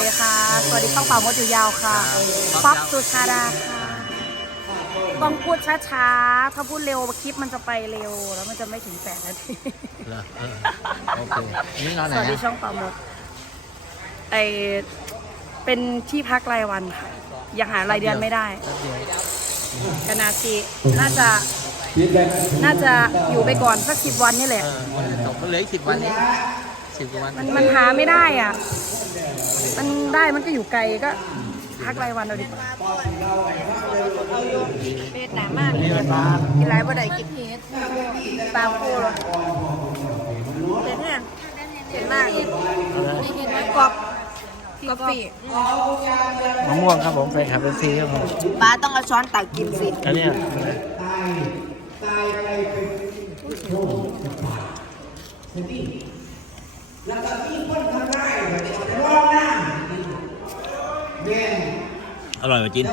ดีค่ะ สวัสดีต้องเป่ามดอยู่ยาวค่ะครับป๊อปสุชาดาค่ะ ต้องพูดช้าๆ ถ้าพูดเร็วคลิปมันจะไปเร็ว แล้วมันจะไม่ถึงแปดนาทีเหรอเออโอเคนี่นอนไหนสวัสดีอะช่องเป่ามดไอเป็นที่พักรายวันค่ะ ยังหารายเดือนไม่ได้แป๊บเดียวกนาซีน่าจะ น่าจะอยู่ไปก่อนสักสิบวันนี่แหละเออมันจะจบมันเหลืออีกสิบวันนี้สิบกว่าวัน มันมันหาไม่ได้อะ มันได้มันก็อยู่ไกลก็พักรายวันเอาดีกว่าเป็ดหนามากนี่มันมากินไรบ่ได้กินเห็ดปลาโคหรอเห็ดเนี่ยเห็ดมากเห็ดมากกรอบกรอบปีมะม่วงครับผมแฟนคลับเป็นซีครับผมปลาต้องเอาช้อนตักกินสิอันเนี้ย อร่อยกว่าจิน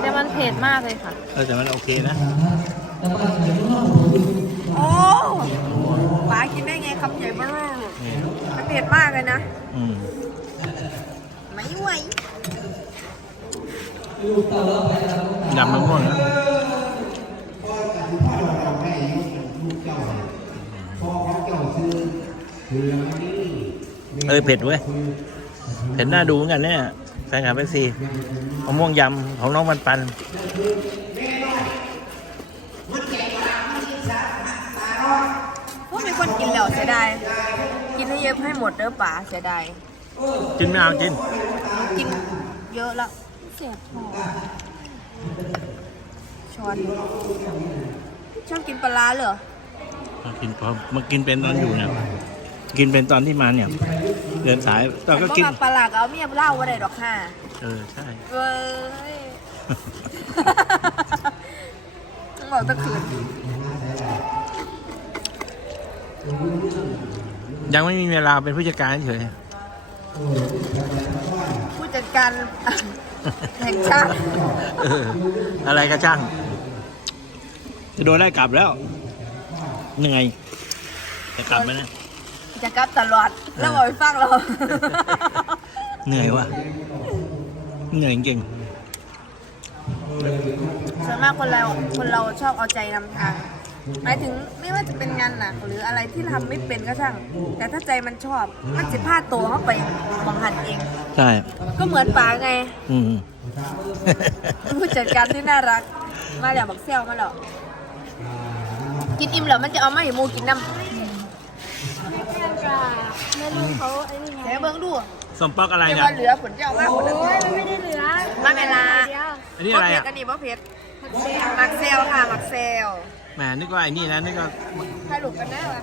แต่มันเผ็ดมากเลยค่ะ เออแต่มันโอเคนะ โอ้ปลากินได้ไงคำใหญ่เบ้อนี่มันเผ็ดมากเลยนะ อืม ไม่ไหวยำมะม่วงนะเออเผ็ดเว้ย เผ็ดน่าดูเหมือนกันเนี่ยแฟนคลับเป็นซีมะม่วงยำของน้องมันปันพวกมีคนกินแล้วเสียดายกินให้เยอะให้หมดเด้อป๋าเสียดายจินไม่เอาจิน กินเยอะแล้วเสียบคอช้อนชอบกินปลาร้าเหรอมากินพอมากินเป็นตอนอยู่เนี่ย กินเป็นตอนที่มาเนี่ย เดินสายเราก็กินแต่ว่าปลาร้าก็เอาเมียเหล้าว่าได้ดอกค่ะ เออใช่เว้ยต้องบอกตะคืนยังไม่มีเวลาเป็นผู้จัดการเฉยผู้จัดการแห่งชาติเอออะไรก็ช่าง จะโดนไล่กลับแล้วเหนื่อยจะกลับไหมนะ จะกลับตลอดแล้วบอกไปฟังเราเหนื่อยว่ะเหนื่อยจริงส่วนมากคนเราคนเราชอบเอาใจนำทาง หมายถึงไม่ว่าจะเป็นงานหนักหรืออะไรที่ทำไม่เป็นก็ช่าง แต่ถ้าใจมันชอบ มันจะพาตัวเข้าไปมองหันเอง ใช่ ก็เหมือนป๋าไง อืมผู้จัดการที่น่ารัก มาแล้วบอกเซลมาแล้วกินอิ่มแล้วมันจะเอามาให้หมูกินน้ำ แม่ลูกเขาไอ้นี่ไงเดี๋ยวเบิ่งดูสมปอกอะไรจะเนี่ย ว่าเหลือผลจะเอามาผลโอ้ยมันไม่ได้เหลือมาเวลาอันนี้อะไรเผ็ดอะอันนี้บ่เผ็ดมักเซลค่ะมักเซลแหมนึกว่าไอ้นี่นะนึกว่าถ่ายรูปกันได้ปะ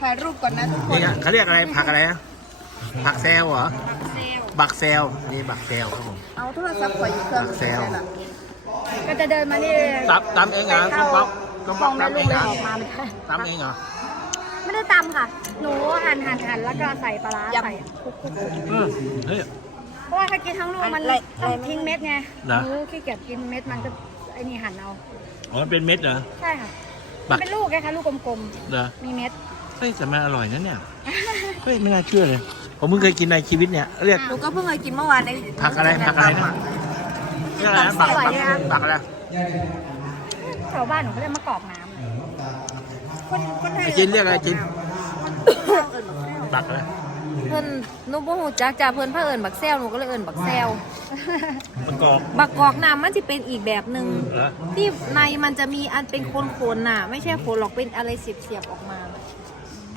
ถ่ายรูปก่อนนะทุกคนนี่อะเขาเรียกอะไรผักอะไรนะผักแซลเหรอมักเซลบักแซลนี่บักแซลครับผมเอาโทรศัพท์ไปอยู่เครื่องมักเซลล่ะก็จะเดินมานี่ตำตำเองเหรอสมปอก สมปฟออกงแม่ตำลูเอกงเลเหรอยออกมาไม่ได้ตำเองเหรอไม่ได้ตำค่ะ หนูหั่นหั่นหั่นแล้วก็ใส่ปลาร้าใส่คลุกคลุกคลุกอืมเฮ้ย เพราะว่าถ้ากินทั้งลูกมันต้องทิ้งเม็ดไงเหรอหนูขี้เกียจกินเม็ดมันก็ไอ้นี่หั่นเอา อ๋อมันเป็นเม็ดเหรอ ใช่ค่ะ บัมันกเป็นลูกไงคะลูกกลมเหรอๆ มีเม็ด เฮ้ยแต่มันอร่อยนะเนี่ยเฮ้ยไม่น่าเชื่อเลย ผมเพิ่งเคยกินในชีวิตเนี่ยเรียก หนูก็เพิ่งเคยกินเมื่อวานในผักอะไรผักอะไรนะเรียกอะไรนะผักผักผักอะไร แถวบ้านหนูเขาเรียกมะกอกน้ำคนคนไทยไอ้จินเรียกอะไรจินผักอะไรเพิ่นหนูบ่ฮู้จักจ้าเพิ่นเพิ่นเอิ้นบักแซวหนูก็เลยเอิ้นบักแซวมันกรอบบักกอกน้ำมันสิเป็นอีกแบบหนึงเหรอที่ในมันจะมีอันเป็นโคนๆน่ะ ไม่ใช่โคนหรอกเป็นอะไรเสียบๆออกมา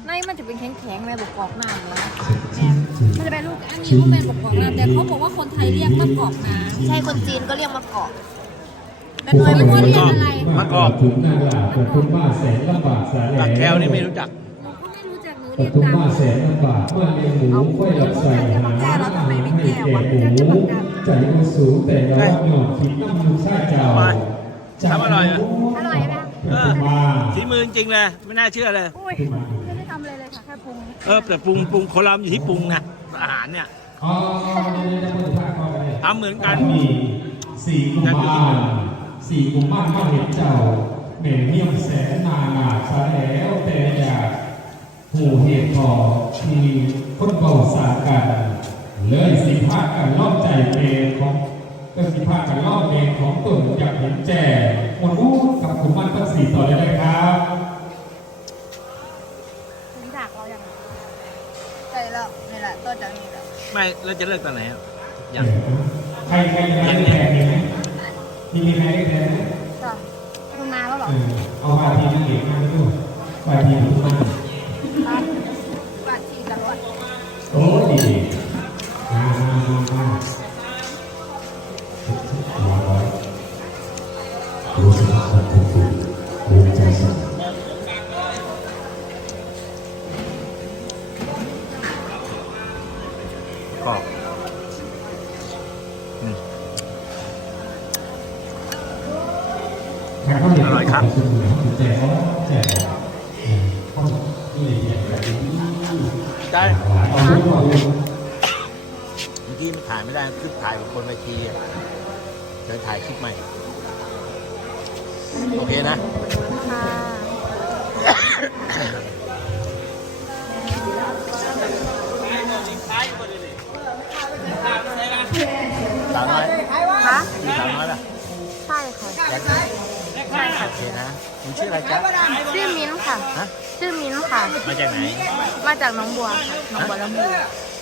ในมันจะเป็นแข็งๆแม่บักกอกน้ำเลยมันจะเป็นลูกอันนี้ก็เป็นบักกอกน้ำแต่เขาบอกว่าคนไทยเรียกมะกอกน้ใช่คนจีนก็เรียกมะกอกำเป็นหน่วยมันว่าเรียกอะไรมะกอกถึงหน้าหลากปทุมมาแสนลำบากสาแหผักแคลนี่ไม่รู้จักเขาไม่รู้จักหนูปเรียกทุมตามมาแสนลำบากเมื่อเลี้ยงหมูค่อยหลับใส่หาอาหารให้แก่หมูใจมันสูงแต่ละวันหยอดคิดน้ำมูกชาเจ้าทำอร่อยเหรออร่อยไหมคะเออมาฝีมือจริงเลยไม่น่าเชื่อเลยอุ้ยไม่ได้ทำอะไรเลยค่ะแค่ปรุงเออแต่ปรุงปรุงคนเราอยู่ที่ปรุงนะอาหารเนี่ยอ๋อในในมือภาคก็ได้ทำเหมือนกันมีสี่กุมาร สี่กุมารมาเห็นเจ้าแม่เมี่ยมแสนนาหนาซะแล้วแต่อยากหูเหตุพอที่คนเบาสากัน เลยสิพากันล่อบใจเพลงของก็สิพากันล่อบเพลงของตนอยากเห็นแจ่มวนวูกับคุณมันตั้งสี่ต่อเลยนะครับถึงดักเราอย่างใจแล้วนี่แหละตัวจากนี้แหละไม่เราจะเลิกตอนไหนครับยังใครใครยังไม่ได้แท นมีไหมมีมีใครได้แทนไหมจ้ะทำงานแล้วเหรอ เออเอาวาทีนั่งเอกมาด้วยวาทีทุกท่านบาดทีกันวัดโอ้ดีมามามามาร้อยรู้สึกสัมผัสคุณภูมิใจสั่น รียนแบบนี้ได้เอาลูกเอาลูกเมื่อกี้มันถ่ายไม่ได้คือถ่ายกับบนเวทีอะเดี๋ยวถ่ายคลิปใหม่ โอเคนะค่ะสาวน้อยคะมีสาวน้อยป่ะใช่ค่ะ แจ็คนะใช่โอเคนะมึงชื่ออะไรจ๊ะชื่อมิ้นท์ค่ะ ฮะ ชื่อมิ้นท์ค่ะ มาจากไหน มาจากหน้องบัวค่ะหน้องบัวลำพู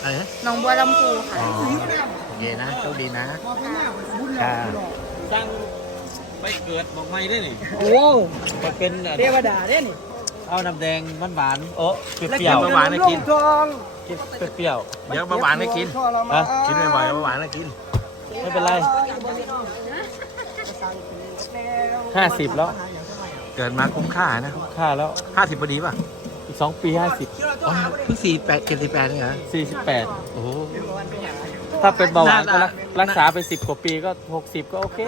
อะไรนะหน้องบัวลำพูค่ะอ๋อโอเคนะโชคดีนะค่ะตั้งไปเกิดบอกไม่ได้นี่โอ้มันเป็นเทวดาได้นี่เอาน้ำแดงมันหวานโอ้เปรี้ยวๆมาหวานให้กินกินเปรี้ยวเดี๋ยวมาหวานให้กินๆฮะกินบ่อยๆมาหวานให้กิน ไม่เป็นไร ห้าสิบแล้ว เกิดมาคุ้มค่านะค่าแล้วห้าสิบพอดีป่ะอีกสองปีห้าสิบอ๋อเพิ่งสี่แปดเจ็ดสิบแปดนี่เหรอสี่สิบแปดโอ้โหถ้าเป็นเบาหวานก็น่ารักรักษาไปสิบกว่าปีก็หกสิบก็โอเค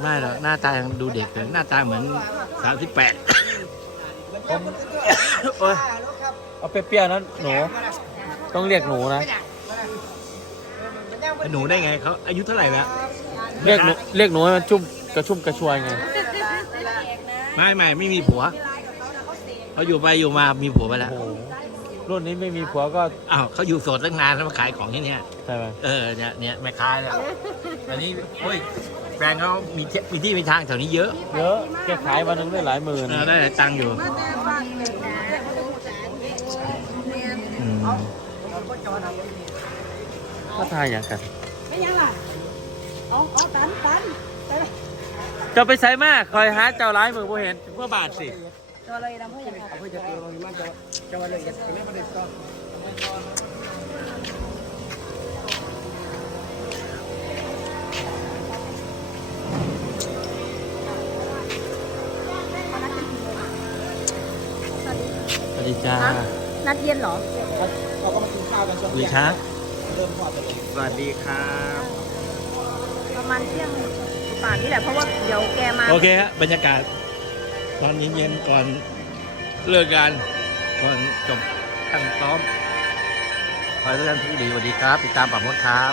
ไม่หรอกหน้าตายังดูเด็กเลยหน้าตาเหมือนสามสิบแปดผมโอ้ยเอาเปรี้ยวๆนั้นหนูต้องเรียกหนูนะหนูได้ไงเขาอายุเท่าไหร่แล้วเรียกหนูเรียกหนูให้มันชุ่มกระชุ่มกระชวยไง ไม่ไม่ไม่มีผัวเขาอยู่ไปอยู่มามีผัวไปแล้ว โอ้โหรุ่นนี้ไม่มีผัวก็อ้าวเขาอยู่โสดตั้งนานแล้วมาขายของที่เนี้ยใช่ไหมเออเนี่ยเนี่ยแม่ค้าเนี่ยอันนี้โอ้ยแฟนเขามีที่มีที่มีทางแถวนี้เยอะเยอะแกขายวันหนึงได้หลายหมื่นเออได้ตังค์อยู่อืมก็ทายอย่างกันจะไป ใส่มากคอยหาเจ้าร้ายมือบ่เห็นเพื่อบาทสิสวัสดีจ้านัดเย็นเหรอสวัสดีครับสวัสดีครับ ประมาณเที่ยง ป่านนี่แหละเพราะว่าเดี๋ยวแกมาโอเคฮะบรรยากาศ ตอนเย็นๆก่อนเลิกงานก่อนจบการซ้อมขอให้ทุกท่านผู้ดีสวัสดีครับ ติดตามป่ามดครับ